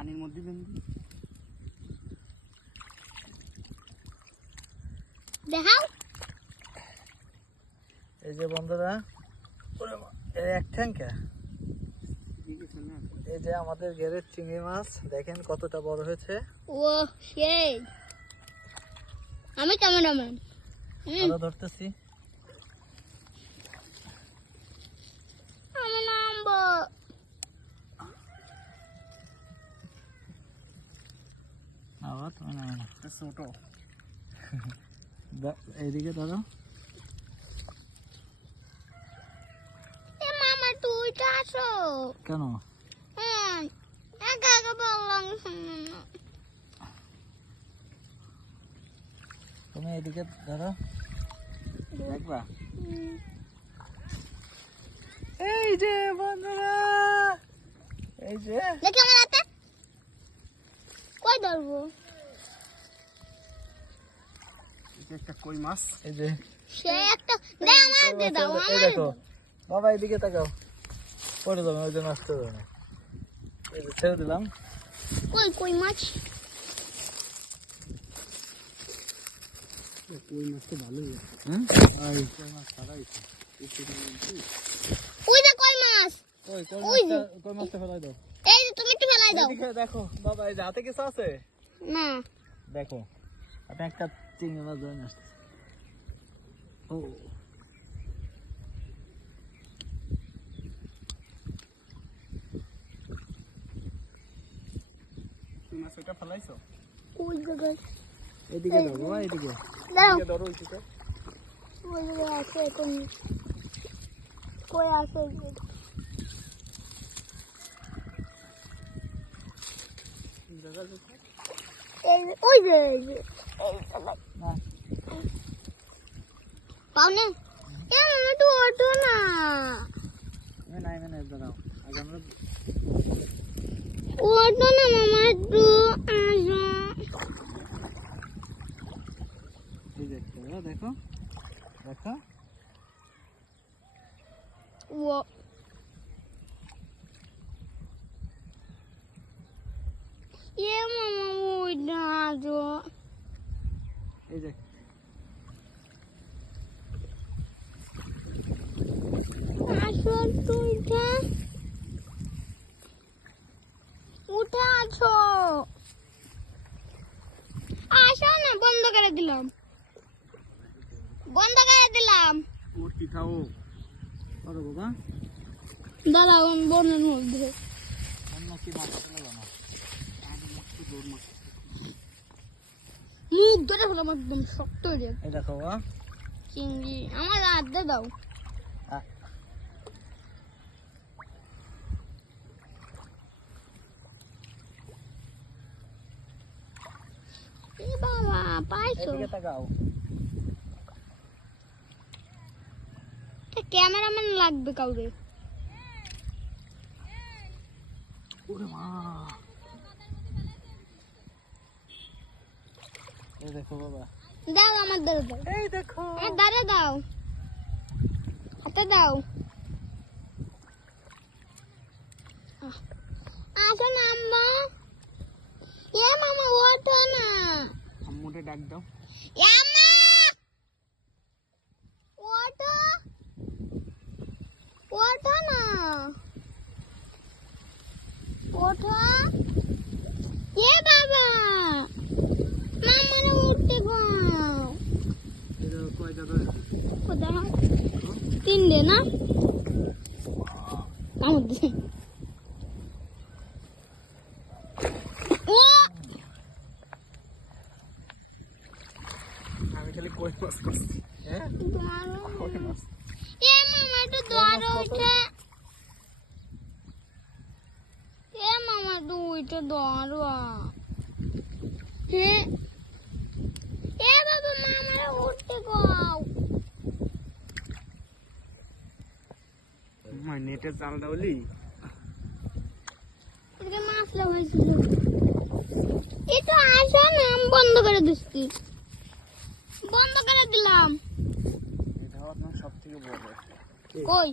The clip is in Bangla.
পানির মধ্যে দেখাও। এই যে বন্ধুরা এক ঠ্যাঙ্কা, এই যে আমাদের ঘেরের চিংড়ি মাছ দেখেন কতটা বড় হয়েছে। ও সেই, আমি ক্যামেরাম্যান আরো ধরতেছি। আমি নামবো। তুমি নামো না, ছোট। এইদিকে ধরো। মামা তুইটা আসো। কেন? একা একা বললাম। তুমি এদিকে ধরো, দেখবা। এই যে বন্ধুরা, এই যে দেখি আমার হাতে কই ধরবো। একটা কই মাছ। এই যে সে একটা দে, আমার হাতে দাও। এই দেখো বাবা, এদিকে তাকাও, পড়ে যাবে, ওই যে নষ্ট হবে না। এই যে ছেড়ে দিলাম। কই কই মাছ? কই মাছ তো ভালোই। কই মাছ ছাড়াই ওই যে কই মাছ। কই মাছটা ফেলাই দাও। এই যে তুমি একটু ফেলাই দাও। এদিকে দেখো বাবা, এই যে হাতে কিছু আছে না দেখো। আপনি একটা চিংড়ি মাছ ধরে নিয়ে আসতেছে। ও কই মাছ ওটা ফেলাইছো? ওই জায়গায় এদিকে দাও বাবা, এদিকে দাও। ধরো। ওইদিকে ওই জায়গায় আছে এখন। কই আছে? এই যে, ওই যে এই যে। না, পাওনে মামা তো ওঠো না। নাই মানে দাঁড়াও, আগে আমরা ওঠো না মামা, একটু আসো। এই দেখতে দেখো দেখো। ও মামা ওই না আসো। এই যে আসো তুইটা, উঠে আসো। আসো না, বন্ধ করে দিলাম, বন্ধ করে দিলাম। ওর কি খাও? করো বাবা। দাঁড়াও আমি বনের মধ্যে। অন্য কি মাছ ফেলে দাও না। মুখ ধরে ফেলাম একদম শক্ত হয়ে যায়। এই দেখো বাবা। চিংড়ি আমার হাতে দাও। এ বাবা পাইছো? এদিকে তাকাও। ক্যামেরাম্যান লাগবে কাউরে। ওরে মা, এই দেখো বাবা। দাও আমার দাঁড়ে দাও, এই দেখো আমার দাঁড়ে দাও, হাতে দাও। আসো না আম্মা। এ মামা ওঠো না। আম্মুকে ডাক দাও। এ আম্মা ওঠো, ওঠো না, ওঠো। এ বাবা, মামারে উঠতে পাও। এটা কয়টা ধরে? কোথায় তিনটে না? আমার দিকে ও আমি খালি কই মাছ করছি। হ্যাঁ কই মাছ। এ মামা একটু ধরো ওইটা। এ মামা একটু ওইটা ধরো। হ্যাঁ এ বাবা, মামারে উঠতে গাও। নেটের জাল দাওলি। এদিকে মাছ লাগাইছিল। একটু আসো না, আমি বন্ধ করে দিচ্ছি, বন্ধ করে দিলাম। এটা আপনার সব থেকে বড়। কই